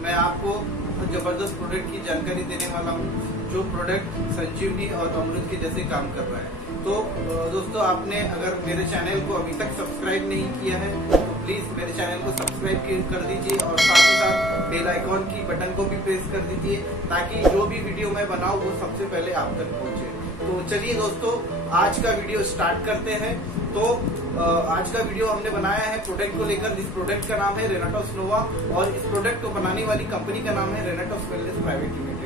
मैं आपको जबरदस्त प्रोडक्ट की जानकारी देने वाला हूँ, जो प्रोडक्ट संजीवनी और अमृत के जैसे काम कर रहा है। तो दोस्तों, आपने अगर मेरे चैनल को अभी तक सब्सक्राइब नहीं किया है तो प्लीज मेरे चैनल को सब्सक्राइब कर दीजिए और साथ ही साथ बेल आइकॉन की बटन को भी प्रेस कर दीजिए, ताकि जो भी वीडियो मैं बनाऊं वो सबसे पहले आप तक पहुंचे। तो चलिए दोस्तों, आज का वीडियो स्टार्ट करते हैं। तो आज का वीडियो हमने बनाया है प्रोडक्ट को लेकर। इस प्रोडक्ट का नाम है रेनाटॉस नोवा और इस प्रोडक्ट को बनाने वाली कंपनी का नाम है रेनाटॉस वेलनेस प्राइवेट लिमिटेड।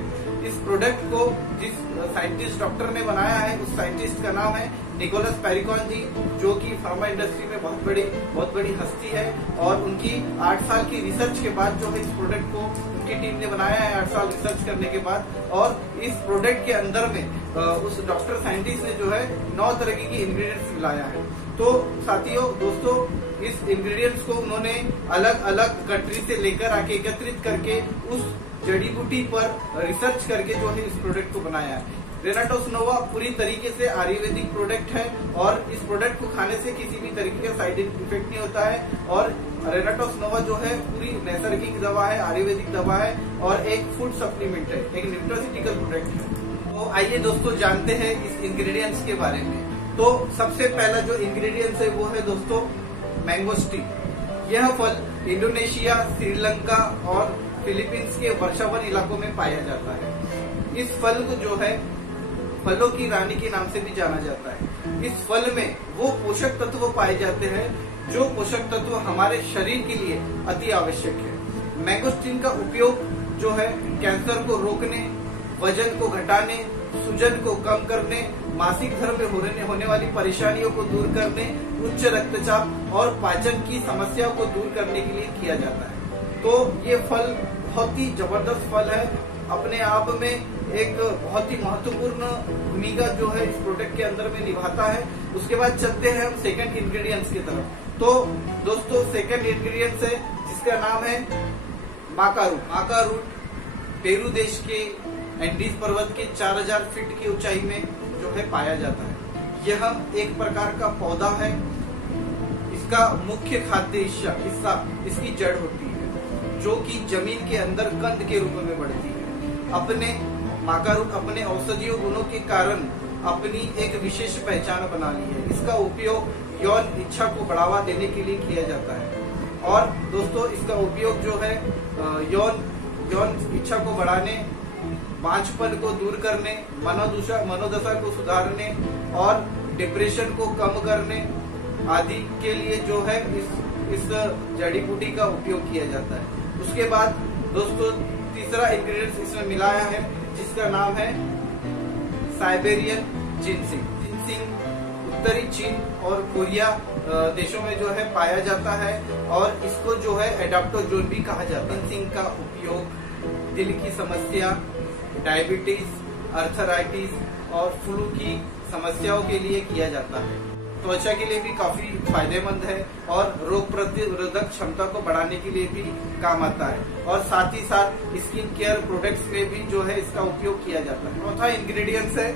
इस प्रोडक्ट को जिस साइंटिस्ट डॉक्टर ने बनाया है, उस साइंटिस्ट का नाम है निकोलस पेरिकॉन जी, जो कि फार्मा इंडस्ट्री में बहुत बड़ी हस्ती है। और उनकी 8 साल की रिसर्च के बाद जो है इस प्रोडक्ट को उनकी टीम ने बनाया है, 8 साल रिसर्च करने के बाद। और इस प्रोडक्ट के अंदर में उस डॉक्टर साइंटिस्ट ने जो है 9 तरह की इंग्रेडिएंट्स मिलाया है। तो साथियों, दोस्तों, इस इंग्रेडिएंट्स को उन्होंने अलग अलग कंट्री से लेकर आके एकत्रित करके उस जड़ी बूटी पर रिसर्च करके जो है इस प्रोडक्ट को बनाया है। रेनाटॉस नोवा पूरी तरीके से आयुर्वेदिक प्रोडक्ट है और इस प्रोडक्ट को खाने से किसी भी तरीके का साइड इफेक्ट नहीं होता है। और रेनाटॉस नोवा जो है पूरी नैसर्गिक दवा है, आयुर्वेदिक दवा है और एक फूड सप्लीमेंट है, एक न्यूट्रास्यूटिकल प्रोडक्ट है। तो आइए दोस्तों, जानते हैं इस इंग्रेडिएंट्स के बारे में। तो सबसे पहला जो इंग्रेडिएंट्स है वो है दोस्तों मैंगोस्टीन। यह फल इंडोनेशिया, श्रीलंका और फिलीपींस के वर्षावन इलाकों में पाया जाता है। इस फल को जो है फलों की रानी के नाम से भी जाना जाता है। इस फल में वो पोषक तत्व पाए जाते हैं जो पोषक तत्व हमारे शरीर के लिए अति आवश्यक है। मैंगोस्टीन का उपयोग जो है कैंसर को रोकने, वजन को घटाने, सूजन को कम करने, मासिक धर्म में होने वाली परेशानियों को दूर करने, उच्च रक्तचाप और पाचन की समस्याओं को दूर करने के लिए किया जाता है। तो ये फल बहुत ही जबरदस्त फल है, अपने आप में एक बहुत ही महत्वपूर्ण भूमिका जो है इस प्रोडक्ट के अंदर में निभाता है। उसके बाद चलते हैं हम सेकंड इंग्रेडिएंट्स की तरफ। तो दोस्तों, सेकंड इंग्रेडिएंट्स है जिसका नाम है माका रूट। माका रूट पेरू देश के एंडीज पर्वत के 4000 फीट की ऊंचाई में जो है पाया जाता है। यह एक प्रकार का पौधा है। इसका मुख्य खाद्य हिस्सा इसकी जड़ होती है, जो कि जमीन के अंदर कंद के रूप में बढ़ती है। अपने माका रूट अपने औषधीय गुणों के कारण अपनी एक विशेष पहचान बना ली है। इसका उपयोग यौन इच्छा को बढ़ावा देने के लिए किया जाता है। और दोस्तों, इसका उपयोग जो है यौन इच्छा को बढ़ाने, बांझपन को दूर करने, मनोदशा को सुधारने और डिप्रेशन को कम करने आदि के लिए जो है इस जड़ी बूटी का उपयोग किया जाता है। उसके बाद दोस्तों, तीसरा इंग्रेडिएंट इसमें मिलाया है जिसका नाम है साइबेरियन जिनसिंग। जिनसिंग उत्तरी चीन और कोरिया देशों में जो है पाया जाता है और इसको जो है एडाप्टोजोन भी कहा जाता है। जिनसिंग का उपयोग दिल की समस्या, डायबिटीज, अर्थराइटिस और फ्लू की समस्याओं के लिए किया जाता है। त्वचा के लिए भी काफी फायदेमंद है और रोग प्रतिरोधक क्षमता को बढ़ाने के लिए भी काम आता है। और साथ ही साथ स्किन केयर प्रोडक्ट्स में भी जो है इसका उपयोग किया जाता है। चौथा इंग्रेडिएंट्स है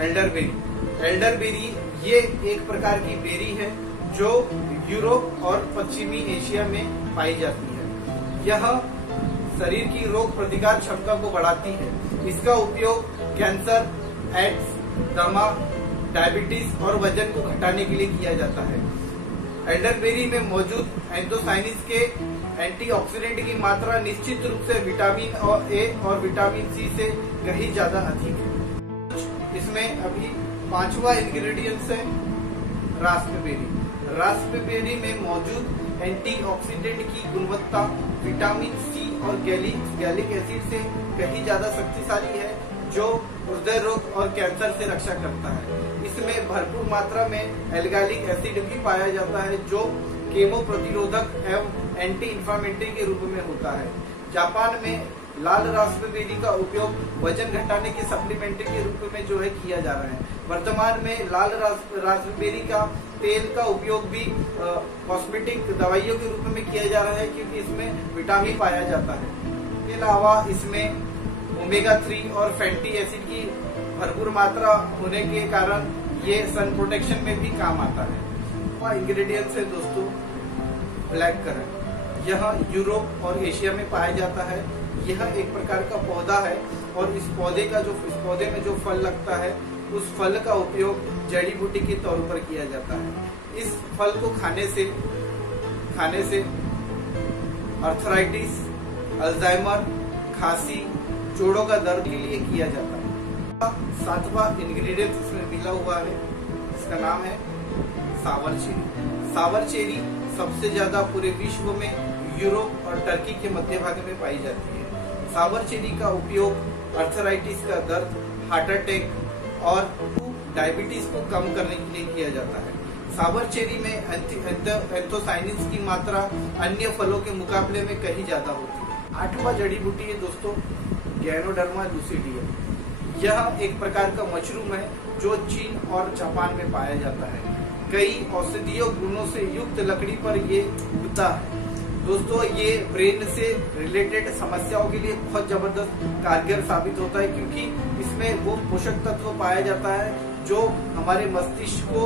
एल्डरबेरी। एल्डरबेरी ये एक प्रकार की बेरी है जो यूरोप और पश्चिमी एशिया में पाई जाती है। यह शरीर की रोग प्रतिकार क्षमता को बढ़ाती है। इसका उपयोग कैंसर, एड्स, दमा, डायबिटीज और वजन को घटाने के लिए किया जाता है। एल्डरबेरी में मौजूद एंथोसाइनिन्स के एंटीऑक्सीडेंट की मात्रा निश्चित रूप से विटामिन ए और विटामिन सी से कहीं ज्यादा अधिक है। इसमें अभी 5वां इंग्रेडिएंट्स है रास्पबेरी। रास्पबेरी में मौजूद एंटीऑक्सीडेंट की गुणवत्ता विटामिन सी और गैलिक एसिड से कहीं ज्यादा शक्तिशाली है, जो हृदय रोग और कैंसर से रक्षा करता है। इसमें भरपूर मात्रा में एल्गालिक एसिड भी पाया जाता है, जो केमो प्रतिरोधक एवं एंटी इंफ्लेमेटरी के रूप में होता है। जापान में लाल रास्पबेरी का उपयोग वजन घटाने के सप्लीमेंट्री के रूप में जो है किया जा रहा है। वर्तमान में लाल रास्पबेरी का तेल का उपयोग भी कॉस्मेटिक दवाइयों के रूप में किया जा रहा है, क्योंकि इसमें विटामिन पाया जाता है। इसके अलावा इसमें ओमेगा 3 और फैटी एसिड की भरपूर मात्रा होने के कारण ये सन प्रोटेक्शन में भी काम आता है। इंग्रेडिएंट्स है दोस्तों ब्लैक करंट। यह यूरोप और एशिया में पाया जाता है। यह एक प्रकार का पौधा है और इस पौधे में जो फल लगता है उस फल का उपयोग जड़ी बूटी के तौर पर किया जाता है। इस फल को खाने से अर्थराइटिस, अल्जाइमर, खांसी, जोड़ों का दर्द के लिए किया जाता है। 7वां इंग्रेडिएंट इसमें मिला हुआ है, इसका नाम है सावर चेरी। सावर चेरी सबसे ज्यादा पूरे विश्व में यूरोप और टर्की के मध्य भाग में पाई जाती है। सावर चेरी का उपयोग अर्थराइटिस का दर्द, हार्ट अटैक और डायबिटीज को कम करने के लिए किया जाता है। सावर चेरी में एंथोसाइनिन्स की मात्रा अन्य फलों के मुकाबले में कहीं ज्यादा होती है। 8वां जड़ी बूटी है दोस्तों गैनोडर्मा लुसिडियम। यह एक प्रकार का मशरूम है जो चीन और जापान में पाया जाता है। कई औषधीय गुणों से युक्त लकड़ी पर ये उगता है। दोस्तों ये ब्रेन से रिलेटेड समस्याओं के लिए बहुत जबरदस्त कारगर साबित होता है, क्योंकि इसमें वो पोषक तत्व पाया जाता है जो हमारे मस्तिष्क को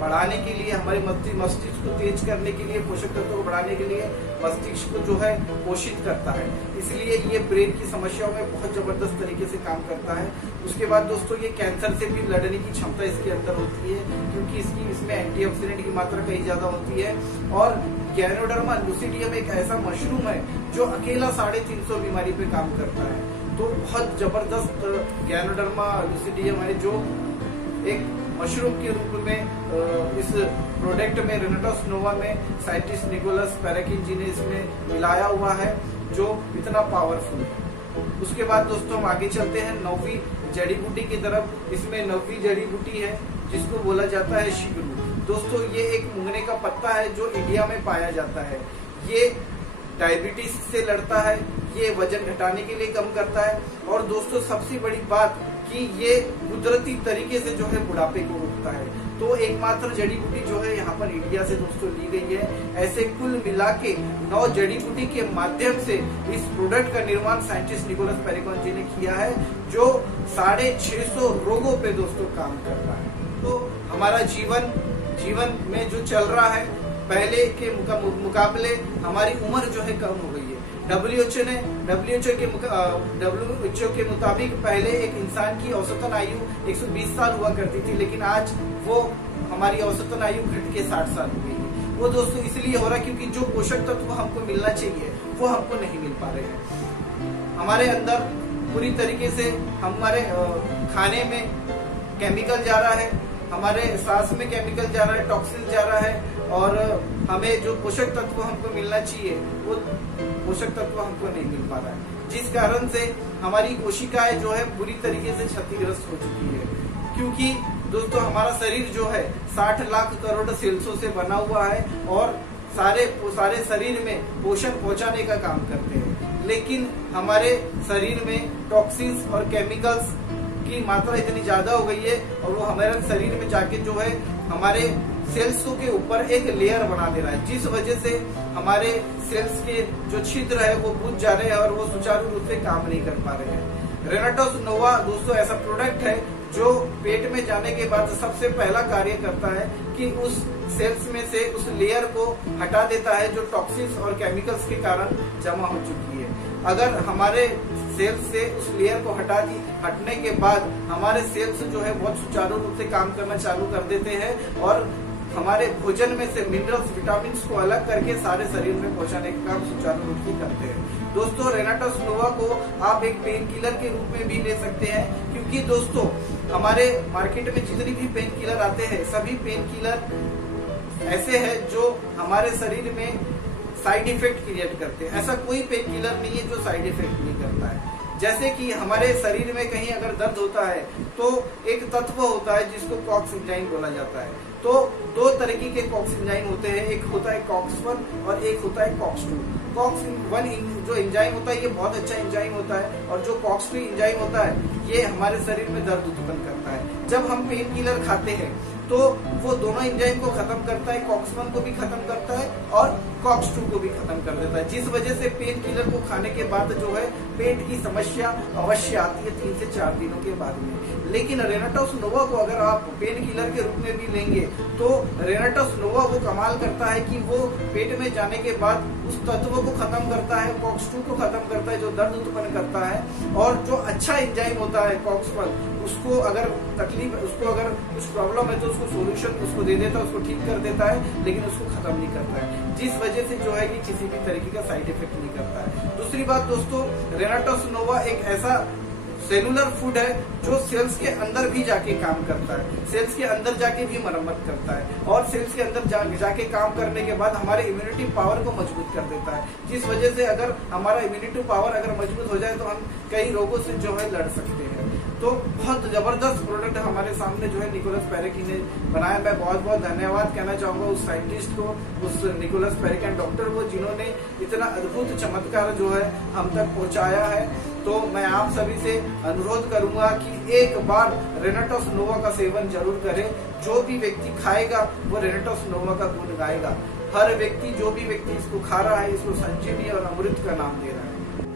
बढ़ाने के लिए, हमारे मस्तिष्क को तेज करने के लिए, पोषक तत्वों को बढ़ाने के लिए मस्तिष्क को जो है पोषित करता है। इसलिए ये ब्रेन की समस्याओं में बहुत जबरदस्त तरीके से काम करता है। उसके बाद दोस्तों ये कैंसर से भी लड़ने की क्षमता इसके अंदर होती है, क्योंकि इसमें एंटीऑक्सीडेंट की मात्रा कहीं ज्यादा होती है। और गैनोडर्मा लुसिडियम एक ऐसा मशरूम है जो अकेला 350 बीमारी पे काम करता है। तो बहुत जबरदस्त गैनोडर्मा लुसिडियम है जो एक मशरूम के रूप में इस प्रोडक्ट में रेनाटोस नोवा में साइंटिस्ट निकोलस पैराकिन जी ने इसमें मिलाया हुआ है, जो इतना पावरफुल है। उसके बाद दोस्तों हम आगे चलते हैं 9वीं जड़ी बूटी की तरफ। इसमें 9वीं जड़ी बूटी है जिसको बोला जाता है शिगरू। दोस्तों ये एक मुंगने का पत्ता है जो इंडिया में पाया जाता है। ये डायबिटीज से लड़ता है, ये वजन घटाने के लिए कम करता है, और दोस्तों सबसे बड़ी बात कि ये कुदरती तरीके से जो है बुढ़ापे को रोकता है। तो एकमात्र जड़ी बूटी जो है यहाँ पर इंडिया से दोस्तों ली गई है। ऐसे कुल मिला के 9 जड़ी बूटी के माध्यम से इस प्रोडक्ट का निर्माण साइंटिस्ट निकोलस पैराकिन जी ने किया है, जो 650 रोगों पे दोस्तों काम कर रहा है। तो हमारा जीवन में जो चल रहा है पहले के मुकाबले हमारी उम्र जो है कम हो गई है। WHO के मुताबिक पहले एक इंसान की औसतन आयु 120 साल हुआ करती थी, लेकिन आज वो हमारी औसतन आयु घट के 60 साल हो गई है। वो दोस्तों इसलिए हो रहा है क्योंकि जो पोषक तत्व हमको मिलना चाहिए वो हमको नहीं मिल पा रहे हैं। हमारे अंदर पूरी तरीके से हमारे खाने में केमिकल जा रहा है, हमारे सांस में केमिकल जा रहा है, टॉक्सिन जा रहा है, और हमें जो पोषक तत्व हमको मिलना चाहिए वो पोषक तत्व हमको नहीं मिल पा रहा है, जिस कारण से हमारी कोशिकाएं जो है पूरी तरीके से क्षतिग्रस्त हो चुकी है। क्योंकि दोस्तों हमारा शरीर जो है 60 लाख करोड़ सेल्सों से बना हुआ है और सारे शरीर में पोषण पहुंचाने का काम करते हैं, लेकिन हमारे शरीर में टॉक्सिन्स और केमिकल्स की मात्रा इतनी ज्यादा हो गई है और वो हमारे शरीर में जाके जो है हमारे सेल्स के ऊपर एक लेयर बना दे रहा है, जिस वजह से हमारे सेल्स के जो छिद्र है वो बुझ जा रहे हैं और वो सुचारू रूप से काम नहीं कर पा रहे हैं। रेनाटोस नोवा दोस्तों ऐसा प्रोडक्ट है जो पेट में जाने के बाद सबसे पहला कार्य करता है कि उस सेल्स में से उस लेयर को हटा देता है जो टॉक्सिन्स और केमिकल्स के कारण जमा हो चुकी है। अगर हमारे सेल्स से उस लेयर को हटने के बाद हमारे सेल्स जो है बहुत सुचारू रूप से काम करना चालू कर देते हैं और हमारे भोजन में से मिनरल्स, विटामिन को अलग करके सारे शरीर में पहुंचाने का काम सुचारू रूप से करते हैं। दोस्तों रेनाटोस नोवा को आप एक पेन किलर के रूप में भी ले सकते हैं, क्योंकि दोस्तों हमारे मार्केट में जितनी भी पेन किलर आते हैं सभी पेन किलर ऐसे हैं जो हमारे शरीर में साइड इफेक्ट क्रिएट करते हैं। ऐसा कोई पेन किलर नहीं है जो साइड इफेक्ट नहीं करता है। जैसे कि हमारे शरीर में कहीं अगर दर्द होता है तो एक तत्व होता है जिसको कॉक्स एंजाइम बोला जाता है। तो 2 तरीके के कॉक्स एंजाइम होते हैं, एक होता है कॉक्स 1 और एक होता है कॉक्स 2। कॉक्स 1 जो एंजाइम होता है ये बहुत अच्छा एंजाइम होता है, और जो कॉक्स 2 एंजाइम होता है ये हमारे शरीर में दर्द उत्पन्न करता है। जब हम पेन किलर खाते हैं तो वो दोनों एंजाइम को खत्म करता है, कॉक्स 1 को भी खत्म करता है और कॉक्स 2 को भी खत्म कर देता है, जिस वजह से पेन किलर को खाने के बाद जो है पेट की समस्या अवश्य आती है 3 से 4 दिनों के बाद में। लेकिन रेनाटॉक्स नोवा को अगर आप पेन किलर के रूप में भी लेंगे तो रेनाटॉक्स नोवा वो कमाल करता है कि वो पेट में जाने के बाद उस तत्व को खत्म करता है, कॉक्स 2 को खत्म करता है जो दर्द उत्पन्न करता है, और जो अच्छा एंजाइम होता है कॉक्स 1 उसको अगर तकलीफ, उसको अगर कुछ प्रॉब्लम है तो उसको सोल्यूशन उसको दे देता है, उसको ठीक कर देता है, लेकिन उसको खत्म नहीं करता है, जिस वजह से जो है कि किसी भी तरीके का साइड इफेक्ट नहीं करता है। दूसरी बात दोस्तों, रेनाटॉक्स नोवा एक ऐसा सेलुलर फूड है जो सेल्स के अंदर भी जाके काम करता है, सेल्स के अंदर जाके भी मरम्मत करता है, और सेल्स के अंदर जाके काम करने के बाद हमारे इम्यूनिटी पावर को मजबूत कर देता है, जिस वजह से अगर हमारा इम्यूनिटी पावर अगर मजबूत हो जाए तो हम कई रोगों से जो है लड़ सकते हैं। तो बहुत जबरदस्त प्रोडक्ट हमारे सामने जो है निकोलस पेरिकिन ने बनाया। मैं बहुत बहुत धन्यवाद कहना चाहूंगा उस साइंटिस्ट को, उस निकोलस पेरिकिन डॉक्टर को, जिन्होंने इतना अद्भुत चमत्कार जो है हम तक पहुंचाया है। तो मैं आप सभी से अनुरोध करूंगा कि एक बार रेनाटॉक्स नोवा का सेवन जरूर करें। जो भी व्यक्ति खाएगा वो रेनाटॉक्स नोवा का गुण गाएगा। हर व्यक्ति, जो भी व्यक्ति इसको खा रहा है, इसको संजीवनी और अमृत का नाम दे रहा है।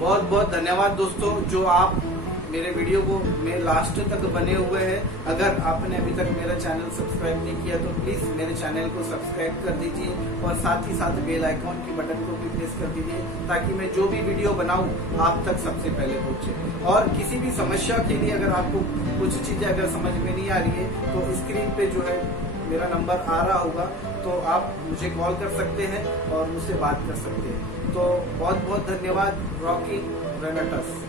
बहुत बहुत धन्यवाद दोस्तों जो आप मेरे वीडियो को में लास्ट तक बने हुए हैं। अगर आपने अभी तक मेरा चैनल सब्सक्राइब नहीं किया तो प्लीज मेरे चैनल को सब्सक्राइब कर दीजिए, और साथ ही साथ बेल आइकॉन की बटन को भी प्रेस कर दीजिए, ताकि मैं जो भी वीडियो बनाऊं आप तक सबसे पहले पहुंचे। और किसी भी समस्या के लिए अगर आपको कुछ चीजें अगर समझ में नहीं आ रही है तो स्क्रीन पे जो है मेरा नंबर आ रहा होगा, तो आप मुझे कॉल कर सकते हैं और मुझसे बात कर सकते हैं। तो बहुत बहुत धन्यवाद। रॉकिंग रेनाटॉक्स।